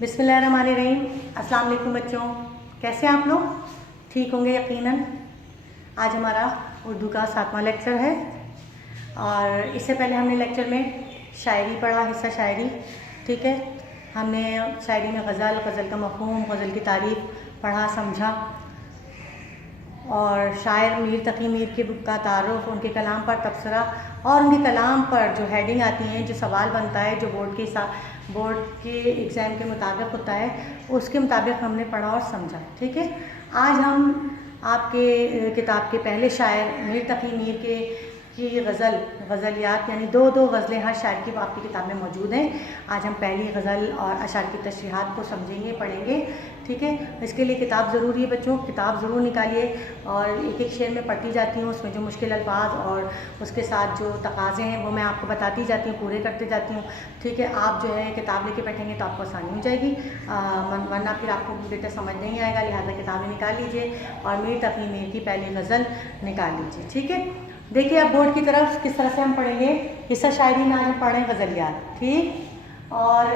बिस्मिल्लाहिर्रहमानिर्रहीम। अस्सलाम वालेकुम बच्चों, कैसे हैं आप लोग? ठीक होंगे यकीनन। आज हमारा उर्दू का 7वां लेक्चर है और इससे पहले हमने लेक्चर में शायरी पढ़ा, हिस्सा शायरी। ठीक है, हमने शायरी में गज़ल का मफ़हूम, गज़ल की तारीफ़ पढ़ा, समझा और शायर मीर तक़ी मीर की बुक का तारुफ़, उनके कलाम पर तबसरा और उनके कलाम पर जो हेडिंग आती हैं, जो सवाल बनता है, जो बोर्ड के एग्ज़ाम के मुताबिक होता है, उसके मुताबिक हमने पढ़ा और समझा। ठीक है, आज हम आपके किताब के पहले शायर मीर तक़ी मीर की गज़लियात यानी दो गज़लें हर शायर की आपकी किताब में मौजूद हैं। आज हम पहली गज़ल और अशार की तशरीहात को समझेंगे, पढ़ेंगे। ठीक है, इसके लिए किताब ज़रूरी है बच्चों, किताब ज़रूर निकालिए और एक एक शेर में पढ़ती जाती हूँ, उसमें जो मुश्किल अल्फाज और उसके साथ जो तकाज़े हैं वो मैं आपको बताती जाती हूँ, पूरे करते जाती हूँ। ठीक है, आप जो है किताब लेके बैठेंगे तो आपको आसानी हो जाएगी, वरना फिर आपको बेटा समझ नहीं आएगा। लिहाजा किताबें निकाल लीजिए और मीर तक़ी मीर की पहली गज़ल निकाल लीजिए। ठीक है, देखिए अब बोर्ड की तरफ किस तरह से हम पढ़ेंगे। हिस्सा शायरी में आज हम पढ़ें गज़लियात। ठीक, और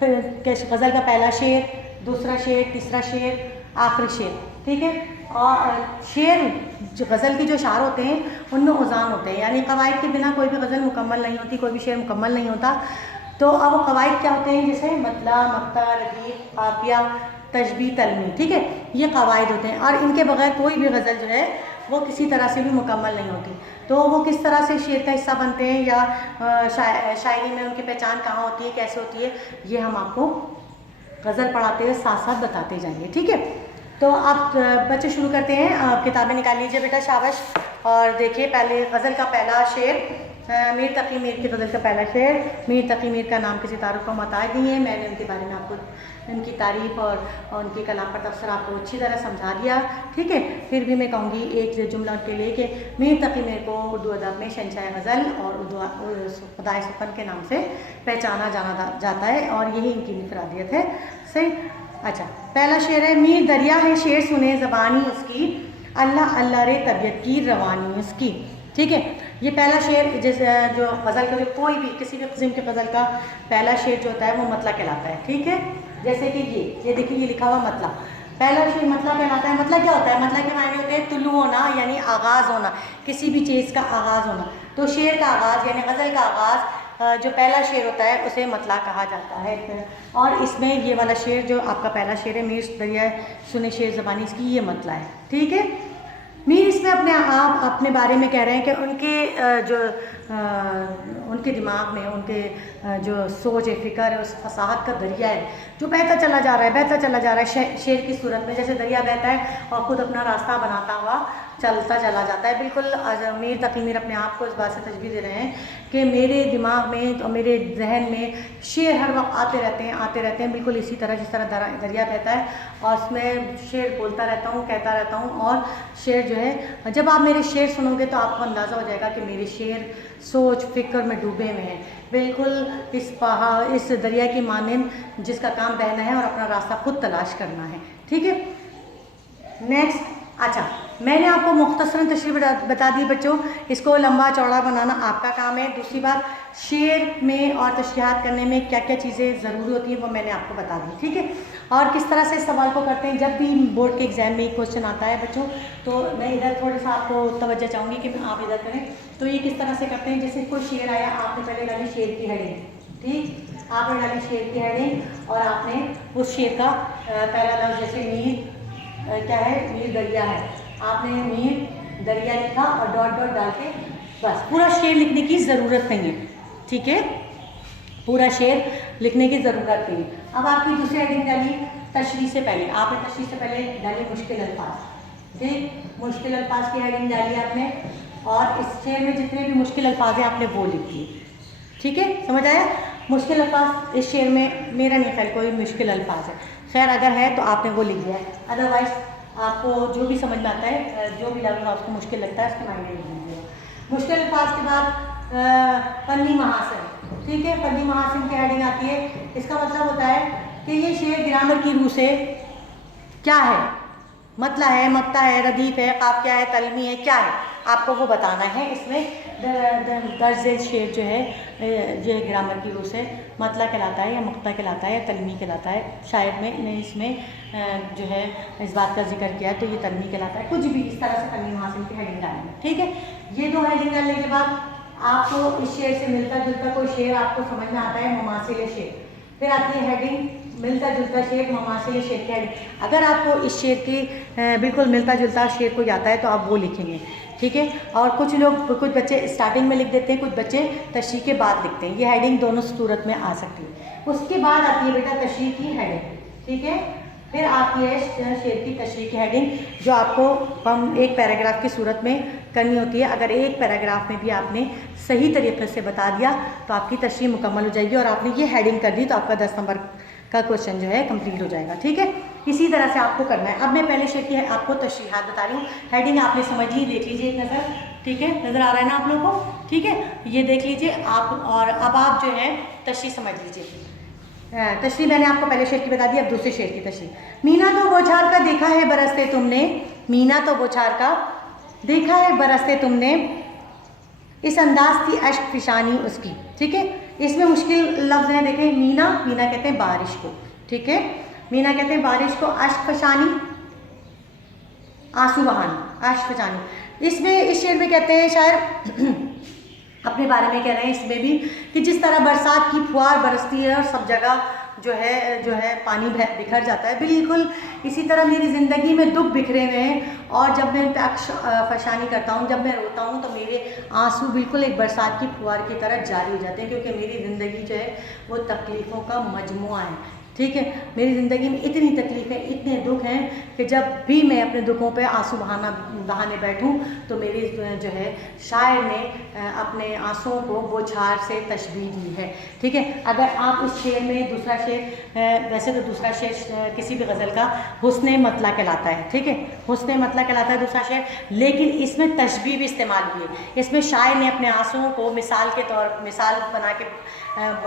गज़ल का पहला शेर, दूसरा शेर, तीसरा शेर, आखिरी शेर। ठीक है, और शेर जो गज़ल की जो शार होते हैं उनमें औज़ान होते हैं, यानी कवायद के बिना कोई भी गज़ल मुकम्मल नहीं होती, कोई भी शेर मुकम्मल नहीं होता। तो अब कवायद क्या होते हैं, जैसे मतला, मक्ता, रदीफ, काफिया, तशबीह, तलमी। ठीक है, ये कवायद होते हैं और इनके बगैर कोई भी गज़ल जो है वो किसी तरह से भी मुकम्मल नहीं होती। तो वो किस तरह से शेर का हिस्सा बनते हैं या शायरी में उनकी पहचान कहाँ होती है, कैसे होती है, ये हम आपको गज़ल पढ़ाते हुए साथ साथ बताते जाएंगे। ठीक है, तो आप बच्चे शुरू करते हैं। किताबें निकाल लीजिए बेटा, शाबाश। और देखिए पहले गज़ल का पहला शेर, मीर तक़ी मीर की गज़ल का पहला शेर। मीर तक़ी मीर का नाम किसी तारुफ़ को बता दी है, मैंने उनके बारे में आपको उनकी तारीफ़ और उनके कलाम पर तबसरा आपको अच्छी तरह समझा दिया। ठीक है, फिर भी मैं कहूँगी एक जुमला के लिए कि मीर तक़ी मीर को उर्दू अदब में शहंशाह गज़ल और खुदाए सुख़न के नाम से पहचाना जाता है और यही इनकी इनफरादियत है। सही, अच्छा, पहला शेर है। मीर दरिया है शेर सुने ज़बानी उसकी, अल्लाह अल्लाह रे तबीयत की रवानी उसकी। ठीक है, ये पहला शेर जैसे जो गज़ल का, जो कोई भी किसी भी किस्म की गज़ल का पहला शेर जो होता है वो मतला कहलाता है। ठीक है, जैसे कि ये देखिए, ये लिखा हुआ मतला, पहला शेर मतला कहलाता है। मतला क्या होता है? मतला के मायने होते हैं तुलू होना, यानी आगाज़ होना, किसी भी चीज़ का आगाज़ होना। तो शेर का आगाज़ यानी गज़ल का आगाज़ जो पहला शेर होता है उसे मतला कहा जाता है। और इसमें ये वाला शेर जो आपका पहला शेर है, मीर दरिया सुने शेर ज़बानी इसकी, ये मतला है। ठीक है, मीर इसमें अपने बारे में कह रहे हैं कि उनके दिमाग में उनके जो सोच है, फ़िक्र है, उस फसाहत का दरिया है जो बहता चला जा रहा है शेर की सूरत में, जैसे दरिया बहता है और ख़ुद अपना रास्ता बनाता हुआ चलता चला जाता है। बिल्कुल मीर तक़ी मीर अपने आप को इस बात से तशबीह दे रहे हैं कि मेरे दिमाग में और मेरे जहन में शेर हर वक्त आते रहते हैं, बिल्कुल इसी तरह जिस तरह दरिया बहता है और उसमें शेर बोलता रहता हूँ, कहता रहता हूँ। और शेर जो है, जब आप मेरे शेर सुनोगे तो आपको अंदाज़ा हो जाएगा कि मेरे शेर सोच फ़िक्र में डूबे हुए हैं, बिल्कुल इस दरिया की मानिंद जिसका काम बहना है और अपना रास्ता खुद तलाश करना है। ठीक है, नेक्स्ट। अच्छा, मैंने आपको मुख्तसरन तशरीह बता दी बच्चों, इसको लंबा चौड़ा बनाना आपका काम है। दूसरी बात, शेर में और तशरीहात करने में क्या क्या चीज़ें ज़रूरी होती हैं वो मैंने आपको बता दी। ठीक है, और किस तरह से इस सवाल को करते हैं जब भी बोर्ड के एग्ज़ाम में क्वेश्चन आता है बच्चों, तो मैं इधर थोड़ा सा आपको तवज्जो चाहूँगी कि आप इधर करें। तो ये किस तरह से करते हैं, जैसे कोई शेर आया, आपने पहले डाली शेर की हेडिंग। ठीक, आपने डाली शेर की हेडिंग और आपने उस शेर का पहला लफ्ज़, जैसे मीर क्या है, मीर दरिया है, आपने मीर दरिया लिखा और डॉट डॉट डाल के बस, पूरा शेर लिखने की ज़रूरत नहीं है। ठीक है, पूरा शेर लिखने की ज़रूरत नहीं है। अब आपकी दूसरी हेडिंग डाली तशरीह से पहले, आपने तशरीह से पहले डाली मुश्किल अल्फाज। ठीक, मुश्किल अल्फाज की हेडिंग डाली आपने और इस शेर में जितने भी मुश्किल अल्फाज हैं आपने वो लिख दिए। ठीक है, समझ आया? मुश्किल अल्फाज इस शेर में मेरा नहीं ख्याल कोई मुश्किल अल्फाज है, खैर अगर है तो आपने वो लिख दिया है, अदरवाइज़ आपको जो भी समझ में आता है, जो भी लफ्ज़ आपको मुश्किल लगता है उसके मायने लिख दीजिएगा। मुश्किल अल्फाज के बाद फनी महासन। ठीक है, फनी महासन की हेडिंग आती है। इसका मतलब होता है कि ये शेर ग्रामर की रूह से क्या है, मतला है, मक्ता है, रदीफ है, काफिया है, तलमी है, क्या है आपको वो बताना है। इसमें दर्ज शेर जो है ये ग्रामर की रूह से मतला कहलाता है या मक्ता कहलाता है या तलमी कहलाता है। शायद में ने इसमें जो है इस बात का जिक्र किया तो ये तलमी कहलाता है। कुछ भी इस तरह से तलमी हासिल की हेडिंग डालेंगे, ठीक है। ये दो हेडिंग डालने के बाद आपको इस शेर से मिलता जुलता कोई शेर आपको समझ में आता है, मुमासिल शेर। फिर आती है हेडिंग मिलता जुलता शेर, मुमासिल शेर की हेडिंग। अगर आपको इस शेर की बिल्कुल मिलता जुलता शेर कोई आता है तो आप वो लिखेंगे, ठीक है। और कुछ कुछ बच्चे स्टार्टिंग में लिख देते हैं, कुछ बच्चे तशरीह के बाद लिखते हैं। ये हेडिंग दोनों सूरत में आ सकती है। उसके बाद आती है बेटा तशरीह की हेडिंग, ठीक है। फिर आती है शेर की तशरीह की हेडिंग जो आपको हम एक पैराग्राफ की सूरत में करनी होती है। अगर एक पैराग्राफ में भी आपने सही तरीके से बता दिया तो आपकी तशरीह मुकम्मल हो जाएगी और आपने ये हेडिंग कर दी तो आपका 10 नंबर का क्वेश्चन जो है कंप्लीट हो जाएगा, ठीक है। इसी तरह से आपको करना है। अब मैं पहले शेर की आपको तशरीहात बता रही हूँ। हेडिंग आपने समझ ली, देख लीजिए एक नज़र, ठीक है। नज़र आ रहा है ना आप लोगों को, ठीक है। ये देख लीजिए आप, और अब आप जो है तशरीह समझ लीजिए। तशरीह मैंने आपको पहले शेर की बता दी, अब दूसरे शेर की तशरीह। मीना तो बौछार का देखा है बरसते तुमने, मीना तो बौछार का देखा है बरसते तुमने, इस अंदाज थी अश्क फिशानी उसकी, ठीक है। इसमें मुश्किल लफ्ज़ हैं, देखें। मीना, मीना कहते हैं बारिश को, ठीक है। मीना कहते हैं बारिश को, अश्क फिशानी आंसू बहानी, अश्क फिशानी। इसमें इस शेर में कहते हैं शायर अपने बारे में कह रहे हैं इसमें भी कि जिस तरह बरसात की फुहार बरसती है और सब जगह जो है पानी बिखर जाता है, बिल्कुल इसी तरह मेरी ज़िंदगी में दुख बिखरे हुए हैं। और जब मैं फशानी करता हूँ, जब मैं रोता हूँ तो मेरे आंसू बिल्कुल एक बरसात की फुहार की तरह जारी हो जाते हैं, क्योंकि मेरी ज़िंदगी जो है वो तकलीफ़ों का मजमुआ है, ठीक है। मेरी ज़िंदगी में इतनी तकलीफ़ें, इतने दुख हैं कि जब भी मैं अपने दुखों पे आंसू बहाने बैठूं तो मेरी जो है शायर ने अपने आंसुओं को बौछार से तशबीह दी है, ठीक है। अगर आप उस शेर में दूसरा शेर, वैसे तो दूसरा शेर किसी भी गज़ल का हुस्ने मतला कहलाता है, ठीक है। हुस्ने मतला कहलाता है दूसरा शेर, लेकिन इसमें तशबीह भी इस्तेमाल हुई है। इसमें शायर ने अपने आंसुओं को मिसाल बना के,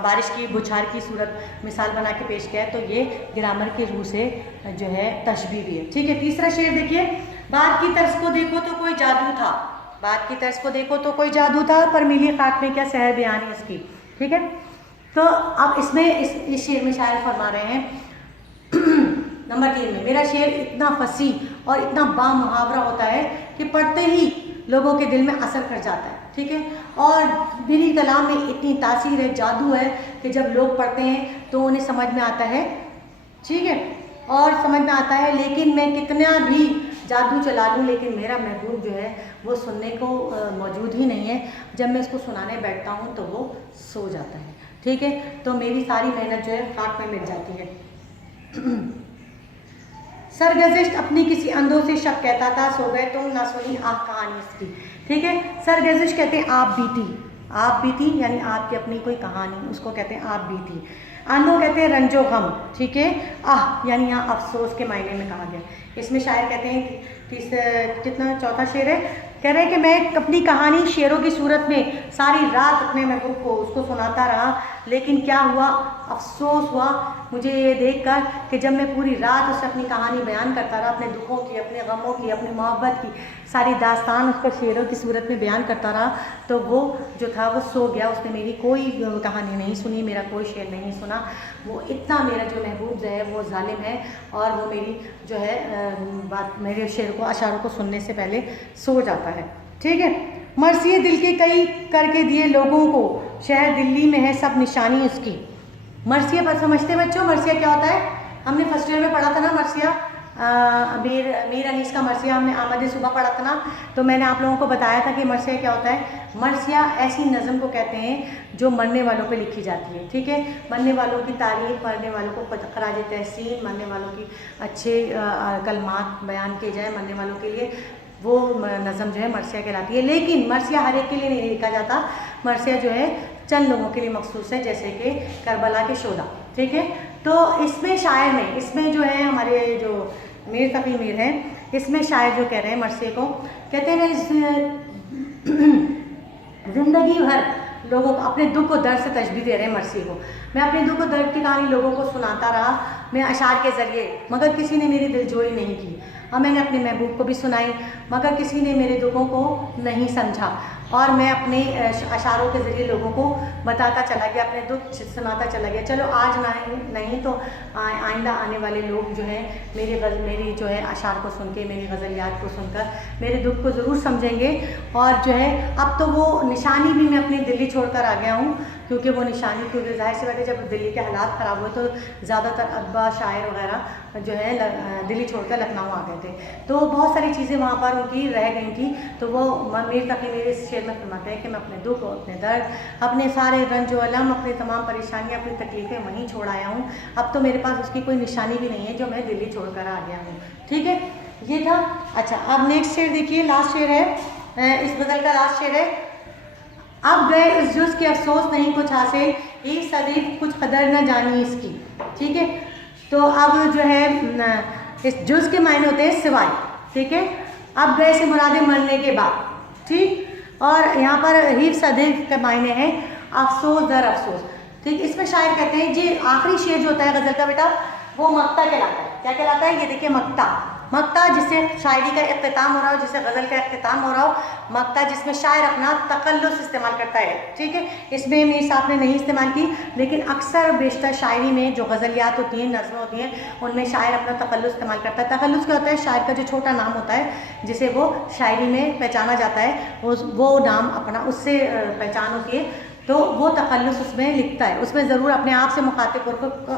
बारिश की बौछार की सूरत मिसाल बना के पेश किया है, तो ये ग्रामर की रूह से जो है तशबीह भी है, ठीक है। तीसरा शेर देखिए। बात की तर्ज को देखो तो कोई जादू था, बात की तर्ज को देखो तो कोई जादू था, पर मिली खाक में क्या सहर बयानी इसकी, ठीक है। तो अब इसमें इस शेर में शायर फरमा रहे हैं नंबर 3 में, मेरा शेर इतना फसीह और इतना बामुहावरा होता है कि पढ़ते ही लोगों के दिल में असर कर जाता है, ठीक है। और मेरी कलाम में इतनी तासीर है, जादू है कि जब लोग पढ़ते हैं तो उन्हें समझ में आता है, ठीक है, और समझ में आता है। लेकिन मैं कितना भी जादू चला लूँ, लेकिन मेरा महबूब जो है वो सुनने को मौजूद ही नहीं है। जब मैं इसको सुनाने बैठता हूँ तो वो सो जाता है, ठीक है। तो मेरी सारी मेहनत जो है खाक में मिट जाती है। सरगज़िश्त अपनी किसी अंधों से शक कहता था, सो गए तुम ना सुनी आह कहानी इसकी, ठीक है। सरगज़िश्त कहते हैं आप बीती, आप बीती यानी आपकी अपनी कोई कहानी, उसको कहते हैं आप बीती। अंधों कहते हैं रंजो गम, ठीक है। आह यानी यहाँ अफसोस के मायने में कहा गया। इसमें शायर कहते हैं कितना चौथा शेर है, कह रहे हैं कि मैं अपनी कहानी शेरों की सूरत में सारी रात अपने महबूब को उसको सुनाता रहा, लेकिन क्या हुआ, अफसोस हुआ मुझे ये देखकर कि जब मैं पूरी रात उसे अपनी कहानी बयान करता रहा, अपने दुखों की, अपने गमों की, अपनी मोहब्बत की सारी दास्तान उसको शेरों की सूरत में बयान करता रहा, तो वो जो था वो सो गया, उसने मेरी कोई कहानी नहीं सुनी, मेरा कोई शेर नहीं सुना। वो इतना मेरा जो महबूब जो है वो जालिम है और वो मेरी जो है बात, मेरे शेर को, अशारों को सुनने से पहले सो जाता है, ठीक है। मर्सिए दिल के कई करके दिए लोगों को, शहर दिल्ली में है सब निशानी उसकी। मर्सिया पर समझते बच्चों, मर्सिया क्या होता है? हमने फर्स्ट ईयर में पढ़ा था ना मर्सिया, मीर अनीस का मर्सिया हमने आमद सुबह पढ़ा था ना, तो मैंने आप लोगों को बताया था कि मर्सिया क्या होता है। मर्सिया ऐसी नज़म को कहते हैं जो मरने वालों पे लिखी जाती है, ठीक है। मरने वालों की तारीफ, मरने वालों को खराज तहसीन, मरने वालों की अच्छे कलमात बयान किए जाए मरने वालों के लिए, वो नज़म जो है मर्सिया कहलाती है। लेकिन मर्सिया हर एक के लिए नहीं लिखा जाता, मर्सिया जो है चंद लोगों के लिए मखसूस है, जैसे कि करबला के शोदा, ठीक है। तो इसमें शायर ने, इसमें जो है हमारे जो मीर तकी मीर हैं, इसमें शायर जो कह रहे हैं मर्सिया को, कहते हैं ज़िंदगी भर लोगों को अपने दुख को दर्द से तशबीह दे रहे हैं मर्सिया को। मैं अपने दुख को दर्द की कहानी लोगों को सुनाता रहा, मैं अशार के ज़रिए, मगर किसी ने मेरी दिलजोई नहीं की। और मैंने अपने महबूब को भी सुनाई, मगर किसी ने मेरे दुखों को नहीं समझा और मैं अपने अशारों के ज़रिए लोगों को बताता चला गया, अपने दुख सुनाता चला गया। चलो आज नहीं तो आइंदा आने वाले लोग जो है मेरी जो है अशार को सुन के, मेरी गज़लियात को सुनकर मेरे दुख को ज़रूर समझेंगे। और जो है अब तो वो निशानी भी मैं अपनी दिल्ली छोड़कर आ गया हूँ, क्योंकि वो निशानी, क्योंकि ज़ाहिर सी बात है जब दिल्ली के हालात ख़राब हुए तो ज़्यादातर अदबा शायर वगैरह जो है दिल्ली छोड़कर लखनऊ आ गए थे, तो बहुत सारी चीज़ें वहाँ पर उनकी रह गई थी। तो वो मीर तकी मीर इस शेर में फरमाते हैं कि मैं अपने दुख, अपने दर्द, अपने सारे रंज अलम, अपनी तमाम परेशानियाँ, अपनी तकलीफ़ें वहीं छोड़ आया हूँ। अब तो मेरे पास उसकी कोई निशानी भी नहीं है जो मैं दिल्ली छोड़ कर आ गया हूँ। ठीक है, ये था। अच्छा, अब नेक्स्ट शेर देखिए, लास्ट शेर है, इस गज़ल का लास्ट शेर है। अब गए उस जुज़ के अफसोस नहीं कुछ हासिल, एक सदीफ कुछ कदर न जानी इसकी। ठीक है, तो अब जो है इस जुज़ के मायने होते हैं सिवाय। ठीक है, अब गए से मुरादे मरने के बाद। ठीक, और यहाँ पर हीफ सदीफ के मायने हैं अफसोस दर अफसोस। ठीक, इसमें शायर कहते हैं जी आखिरी शेर जो होता है गज़ल का बेटा, वो मक्ता कहलाता है। क्या कहलाता है? ये देखिए मक्ता, मक्ता जिससे शायरी का इख्तिताम हो रहा हो, जिससे गज़ल का इख्तिताम हो रहा हो, मक्ता जिसमें शायर अपना तकल्लुस इस्तेमाल करता है। ठीक है, इसमें मीर साहब ने नहीं इस्तेमाल की, लेकिन अक्सर बेशतर शायरी में जो गज़लियात होती हैं, नज़में होती हैं, उनमें शायर अपना तकल्लुस इस्तेमाल करता है। तकल्लुस क्या होता है? शायर का जो छोटा नाम होता है जिसे वो शायरी में पहचाना जाता है, वो नाम अपना, उससे पहचान होती है, तो वो तकल्लुस उसमें लिखता है। उसमें ज़रूर अपने आप से मुखातिब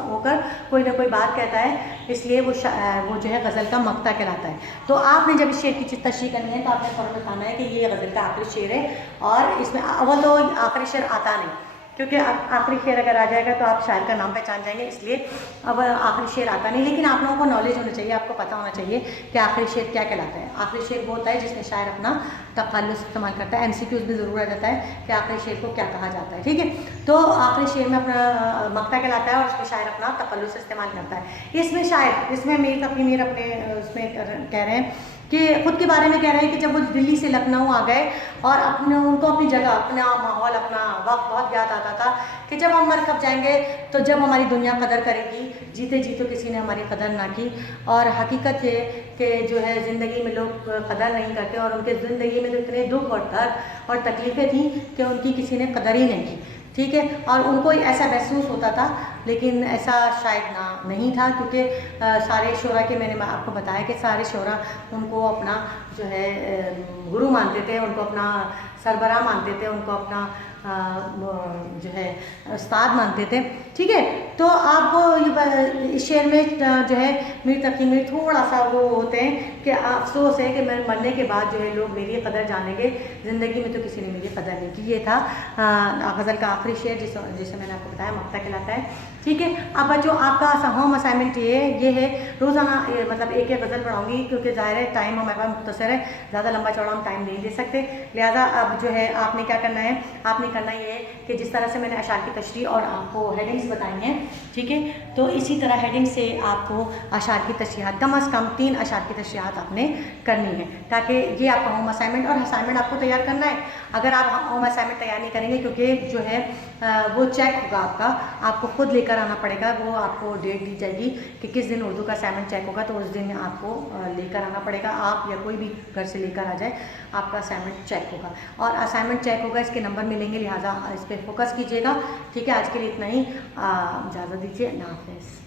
होकर कोई ना कोई बात कहता है, इसलिए वो जो है गज़ल का मक्ता कहलाता है। तो आपने जब इस शेर की तशरीह करनी है तो आपने फ़ौरन बताना है कि ये गज़ल का आखिरी शेर है, और इसमें अव्वल तो आखिरी शेर आता नहीं, क्योंकि आखिरी शेर अगर आ जाएगा तो आप शायर का नाम पहचान जाएंगे, इसलिए अब आखिरी शेर आता नहीं। लेकिन आप लोगों को नॉलेज होना चाहिए, आपको पता होना चाहिए कि आखिरी शेर क्या कहलाता है। आखिरी शेर वो होता है जिसमें शायर अपना तकल्लुस इस्तेमाल करता है। MCQs भी ज़रूर आ जाता है कि आखिरी शेर को क्या कहा जाता है। ठीक है, तो आखिरी शेर में अपना मक्ता कहलाता है और उसमें शायर अपना तकल्लुस इस्तेमाल करता है। इसमें शायर, इसमें मीर अपने उसमें कह रहे हैं कि खुद के बारे में कह रहे हैं कि जब वो दिल्ली से लखनऊ आ गए और उनको अपनी जगह, अपना माहौल, अपना वक्त बहुत याद आता था कि जब हम मर कब जाएंगे, तो जब हमारी दुनिया कदर करेगी, जीते जी तो किसी ने हमारी कदर ना की। और हकीकत है कि जो है ज़िंदगी में लोग कदर नहीं करते, और उनके ज़िंदगी में तो इतने दुख और दर्द और तकलीफ़ें थी कि उनकी किसी ने कदर ही नहीं की। ठीक है, और उनको ऐसा महसूस होता था, लेकिन ऐसा शायद नहीं था, क्योंकि सारे शोरा के, मैंने आपको बताया कि सारे शोरा उनको अपना जो है गुरु मानते थे, उनको अपना सरबराह मानते थे, उनको अपना जो है उस्ताद मानते थे। ठीक है, तो आपको इस शेर में जो है मीर तकी मीर थोड़ा सा वो होते हैं कि अफसोस है कि मैं मरने के बाद जो है लोग मेरी कदर जानेंगे, ज़िंदगी में तो किसी ने मेरी कदर नहीं की। ये था गज़ल का आखिरी शेर जिसे मैंने आपको बताया मक्ता कहलाता है। ठीक है, अब बच्चों आपका होम असाइनमेंट ये है, रोज़ाना मतलब एक गज़ल पढ़ाऊँगी, क्योंकि ज़ाहिर है टाइम हमारे पास मुख्तसर है, ज़्यादा लंबा चौड़ा हम टाइम नहीं दे सकते। लिहाजा अब जो है आपने क्या करना है, आपने करना ये है कि जिस तरह से मैंने अशार की तशरीह और आपको हेडिंग्स बताई हैं, ठीक है, तो इसी तरह हेडिंग से आपको अशार की तशरीहात, कम अज़ कम 3 अशार की तशरीहात आपने करनी है, ताकि ये आपका होम असाइनमेंट, और असाइनमेंट आपको तैयार करना है। अगर आप होम असाइनमेंट तैयार नहीं करेंगे, क्योंकि जो है वो चेक होगा आपको खुद लेकर आना पड़ेगा, वो आपको डेट दी जाएगी कि किस दिन उर्दू का असाइनमेंट चेक होगा, तो उस दिन आपको लेकर आना पड़ेगा। आप या कोई भी घर से लेकर आ जाए, आपका असाइनमेंट चेक होगा, और असाइनमेंट चेक होगा, इसके नंबर मिलेंगे, लिहाजा इस पर फोकस कीजिएगा। ठीक है, आज के लिए इतना ही, इजाज़त दीजिए, अल्लाह हाफ़िज़।